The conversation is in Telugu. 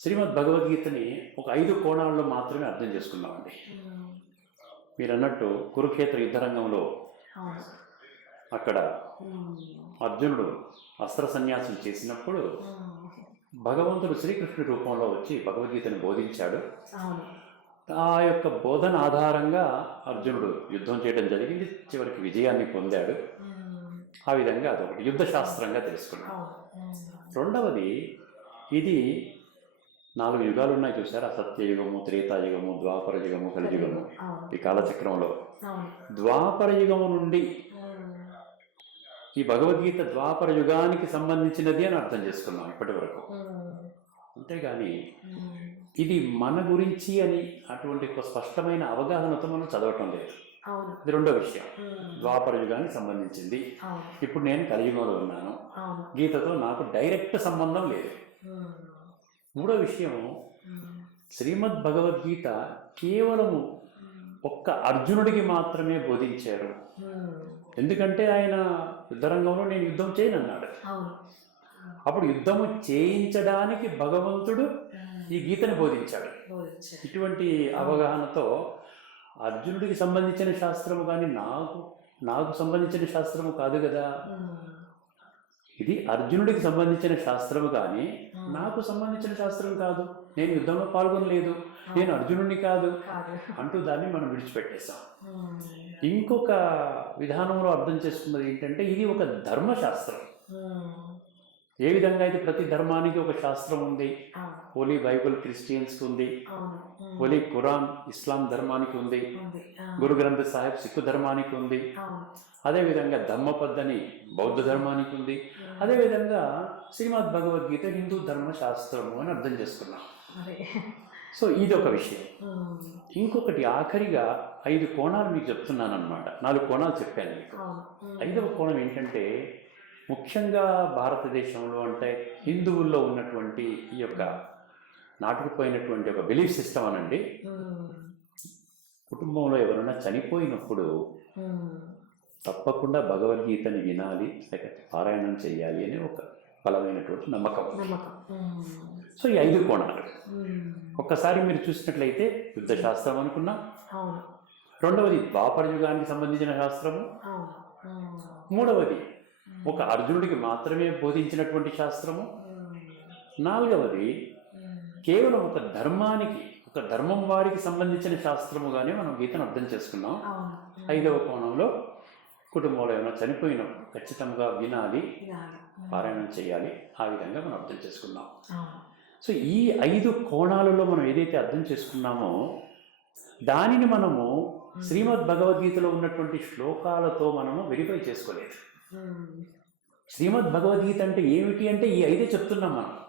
శ్రీమద్ భగవద్గీతని ఒక 5 కోణాల్లో మాత్రమే అర్థం చేసుకున్నామండి. మీరు అన్నట్టు కురుక్షేత్ర యుద్ధరంగంలో అక్కడ అర్జునుడు అస్త్ర సన్యాసం చేసినప్పుడు భగవంతుడు శ్రీకృష్ణుడి రూపంలో వచ్చి భగవద్గీతను బోధించాడు. ఆ యొక్క బోధన ఆధారంగా అర్జునుడు యుద్ధం చేయడం జరిగింది, చివరికి విజయాన్ని పొందాడు. ఆ విధంగా అదొకటి యుద్ధ శాస్త్రంగా తెలుసుకున్నాం. రెండవది, ఇది 4 యుగాలు ఉన్నాయి చూసారా, సత్యయుగము, త్రేతాయుగము, ద్వాపర యుగము, కలియుగము. ఈ కాలచక్రంలో ద్వాపర యుగము నుండి ఈ భగవద్గీత ద్వాపర యుగానికి సంబంధించినది అని అర్థం చేసుకున్నాం ఇప్పటి వరకు. అంతేగాని ఇది మన గురించి అని అటువంటి ఒక స్పష్టమైన అవగాహనతో మనం చదవటం లేదు. ఇది రెండో విషయం, ద్వాపర యుగానికి సంబంధించింది. ఇప్పుడు నేను కలియుగంలో ఉన్నాను, గీతతో నాకు డైరెక్ట్ సంబంధం లేదు. మూడో విషయం, శ్రీమద్ భగవద్గీత కేవలము ఒక్క అర్జునుడికి మాత్రమే బోధించారు. ఎందుకంటే ఆయన యుద్ధరంగంలో నేను యుద్ధం చేయనన్నాడు. అప్పుడు యుద్ధము చేయించడానికి భగవంతుడు ఈ గీతను బోధించాడు. ఇటువంటి అవగాహనతో అర్జునుడికి సంబంధించిన శాస్త్రము కానీ నాకు సంబంధించిన శాస్త్రము కాదు కదా, ఇది అర్జునుడికి సంబంధించిన శాస్త్రము కానీ నాకు సంబంధించిన శాస్త్రం కాదు, నేను యుద్ధంలో పాల్గొనలేదు, నేను అర్జునుడిని కాదు అంటూ దాన్ని మనం విడిచిపెట్టేశాం. ఇంకొక విధానంలో అర్థం చేసుకున్నది ఏంటంటే, ఇది ఒక ధర్మశాస్త్రం. ఏ విధంగా అయితే ప్రతి ధర్మానికి ఒక శాస్త్రం ఉంది, హోలీ బైబుల్ క్రిస్టియన్స్కి ఉంది, హోలీ ఖురాన్ ఇస్లాం ధర్మానికి ఉంది, గురు గ్రంథ్ సాహిబ్ సిక్కు ధర్మానికి ఉంది, అదేవిధంగా ధమ్మపద్దని బౌద్ధ ధర్మానికి ఉంది, అదేవిధంగా శ్రీమద్ భగవద్గీత హిందూ ధర్మశాస్త్రము అని అర్థం చేసుకున్నాం. సో ఇది ఒక విషయం. ఇంకొకటి, ఆఖరిగా 5 కోణాలు మీకు చెప్తున్నాను అనమాట. 4 కోణాలు చెప్పాను మీకు. 5వ కోణం ఏంటంటే, ముఖ్యంగా భారతదేశంలో అంటే హిందువుల్లో ఉన్నటువంటి ఈ యొక్క నాటుకుపోయినటువంటి ఒక బిలీఫ్ సిస్టమ్ అనండి. కుటుంబంలో ఎవరైనా చనిపోయినప్పుడు తప్పకుండా భగవద్గీతని వినాలి, లేకపోతే పారాయణం చేయాలి అని ఒక బలమైనటువంటి నమ్మకం. సో ఈ 5 కోణాలు ఒక్కసారి మీరు చూసినట్లయితే యుద్ధ శాస్త్రం అనుకున్నాం, రెండవది ద్వాపర యుగానికి సంబంధించిన శాస్త్రము, మూడవది ఒక అర్జునుడికి మాత్రమే బోధించినటువంటి శాస్త్రము, నాలుగవది కేవలం ఒక ధర్మానికి, ఒక ధర్మం వారికి సంబంధించిన శాస్త్రముగానే మనం గీతను అర్థం చేసుకున్నాం. 5వ కోణంలో కుటుంబంలో ఏమైనా చనిపోయినప్పుడు ఖచ్చితంగా వినాలి, పారాయణం చేయాలి, ఆ విధంగా మనం అర్థం చేసుకున్నాం. సో ఈ 5 కోణాలలో మనం ఏదైతే అర్థం చేసుకున్నామో దానిని మనము శ్రీమద్ భగవద్గీతలో ఉన్నటువంటి శ్లోకాలతో మనము వెరిఫై చేసుకోలేదు. శ్రీమద్ భగవద్గీత అంటే ఏమిటి అంటే ఈ 5 చెప్తున్నాం మనం.